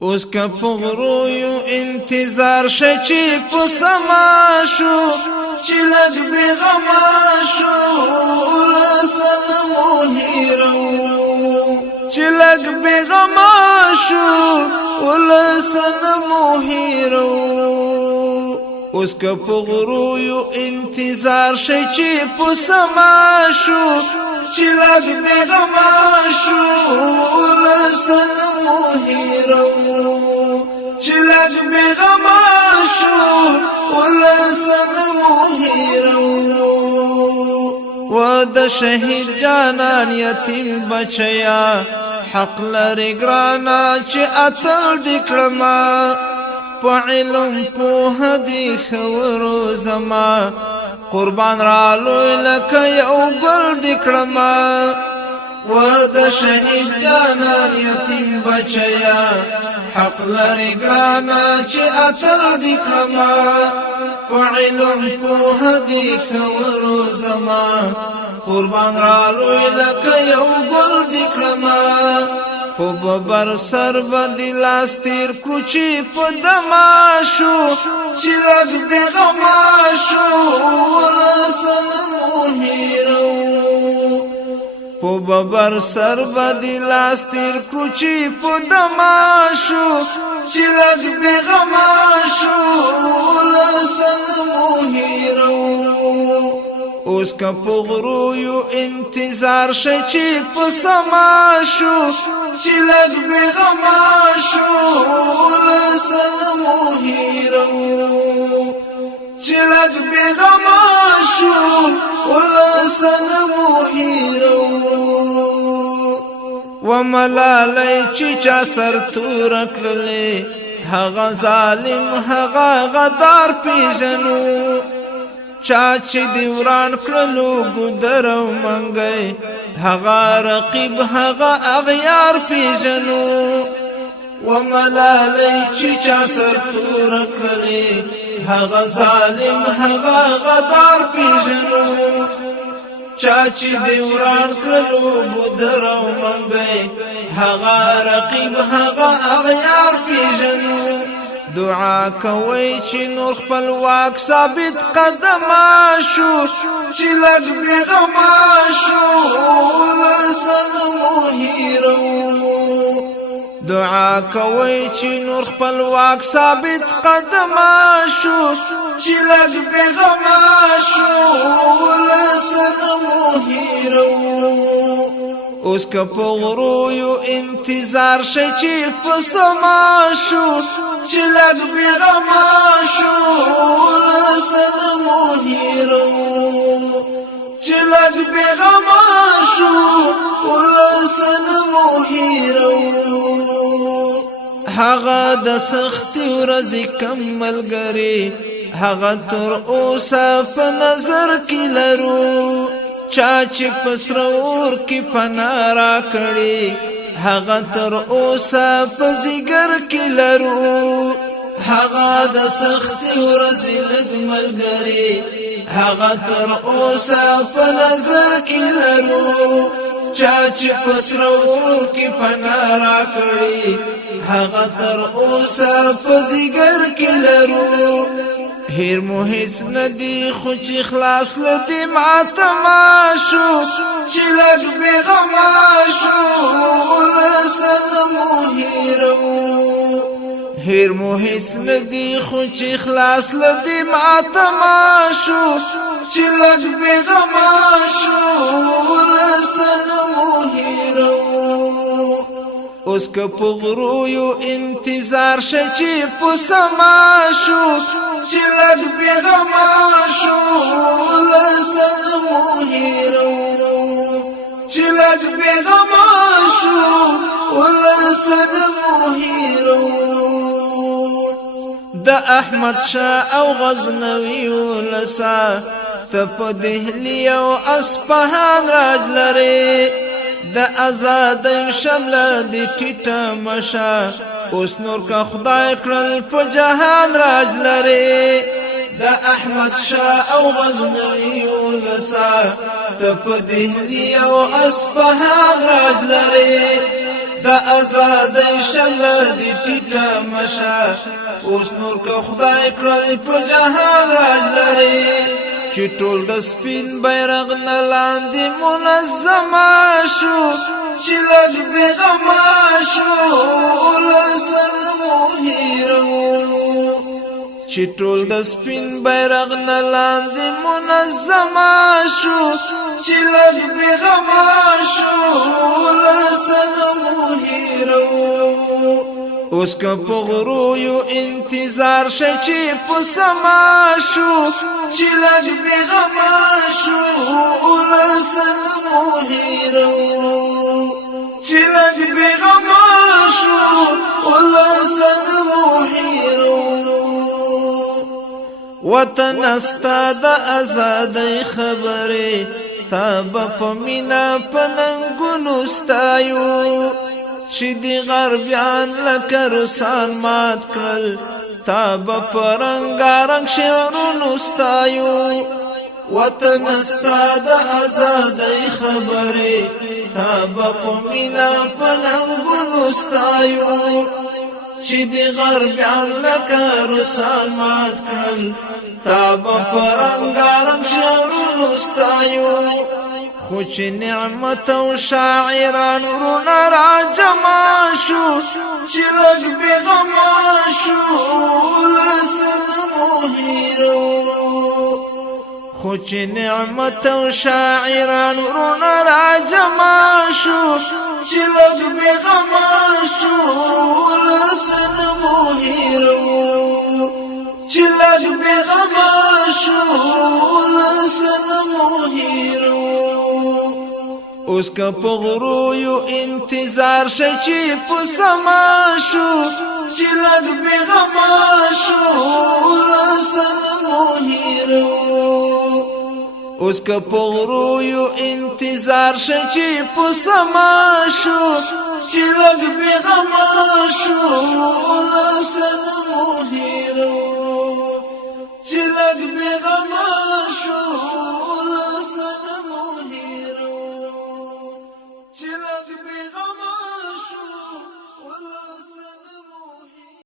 اوس که په غرو یو انتظار شچی په سما شو چې لږ بېغمه شو لسن مو هیرو چې لږ بېغمه شو لسن مو هیرو اوس که په غرو یو انتظار شچی په سما شو چې لږ بېغمه شو لسن مو هیرو چې لږ بېغمه شو ولسن مو هیرو و د شهید جانان یتیم بچیا حق لري ګرانا چې اتل دې کړما په علم پوهه دې خبرو زما قربان رالو لکه یو ګل دې کړما و د شهید جانان یتیم بچیا حق لري ګرانا چې اتل دې کړما په علم پوهه دې خبرو زما قربان رالو لکه یو ګل دې کړما په ببر سر باندې لاس تیر کړو چې په دما شو چې لږ بېغمه شو لسن مو هیرو په ببر سر باندې لاس تیر کړو چې په دما شو چې لږ بېغمه شو لسن مو هیرو اوس که په غرو یو انتظار شي چې په سما شو چې لږ بېغمه شو لسن مو هیرو چې لږ بېغمه شو لسن مو هیرو و ملالۍ چې چا سر تور کړلې هغه ظالم هغه غدار پیژنو چا چې دی وران کړلو ګودر او منګي هغه رقیب هغه اغیار پیژنو و ملالۍ چې چا سر تور کړلې هغه ظالم هغه غدار پیژنو چا چې دی وران کړلو ګودر او منګي هغه رقیب هغه اغیار پیژنو دعا کوي چې نور خپل واک ثابت قدمه شو چې لږ بېغمه شو لسن مو هیرو دعا کوي چې نور خپل واک ثابت قدمه شو چې لږ بېغمه شو لسن مو هیرو اوس که په غرو یو انتظار شي چې په سما شو چې لږ بېغمه شو لسن مو هیرو چې لږ بېغمه شو لسن مو هیرو هغه د سختي ورځې کم ملګري هغه تر اوسه په نظر کې لرو چا چې پسرور کې پناه راکړي هغه تر اوسه په ځیګر کې لرو هغه د سختي ورځې لږ ملګري هغه تر اوسه په نظر کې لرو چا چې پسرور کې پناه راکړي هغه تر اوسه په ځیګر کې لرو هیر مو هیڅ ندی خو چې خلاص لدی ماتما شو چې لږ بېغمه شو لسن مو هیرو هیر مو هیڅ ندی خو چې خلاص لدی ماتما شو چې لږ بېغمه شو لسن مو هیرو اوس که په غرو یو انتظار شي چې په سما شو چې لږ بېغمه شو لسن مو هیرو چې لږ بېغمه شو لسن مو هیرو د احمد شاه او غزنوي ولسا ته په دهلي او اصفهان راج لري د آزادۍ شمله د ټیټه مشه اوس نور که خدای کړل په جهان راج لري د احمد شاه او غزنوي ولسا ته په دهلي او اصفهان راج لري د آزادۍ شمله دې ټیټه مشه اوس نور که خدای کړل په جهان راج لري چې ټول د سپین بیرغ نه لاندې منظمه شو چې لږ بېغمه شو ولس مو هېروو چې ټول د سپین بیرغ نه لاندې منظمه شو چې لږ بېغمه شو ولس مو هېروو اوس که په غرو یو انتظار شي چې په سما شو چې لږ بېغمه شو ولس مو هېروو چې لږ بېغمه شو ولس مو هېروو وطن ستا د ازادۍ خبرې تا به په مینه په ننګونو ستایو چې د غربیان لکه روسان مات کړل تا به په رنګارنګ شعرونو ستایو وطن ستا د ازادۍ خبرې تا به په مینه په ننګونو ستایو چې د غربیان لکه روسان مات کړل تا به په رنګارنګ شعرونو ستایو خو چې نعمت او شاعران ورونه راجمع شو چې لږ بېغمه شو ولس مو هېروو خو چې نعمت او شاعران ورونه راجمع شو چې لږ بېغمه شو ولس مو هېروو چې لږ بېغمه شو ولس مو هېروو اوس که په غرو یو انتظار شي چې په سما شو چې لږ بېغمه شو ولس مو هېروو اوس که په غرو یو انتظار شي چې په سما شو چې لږ بېغمه شو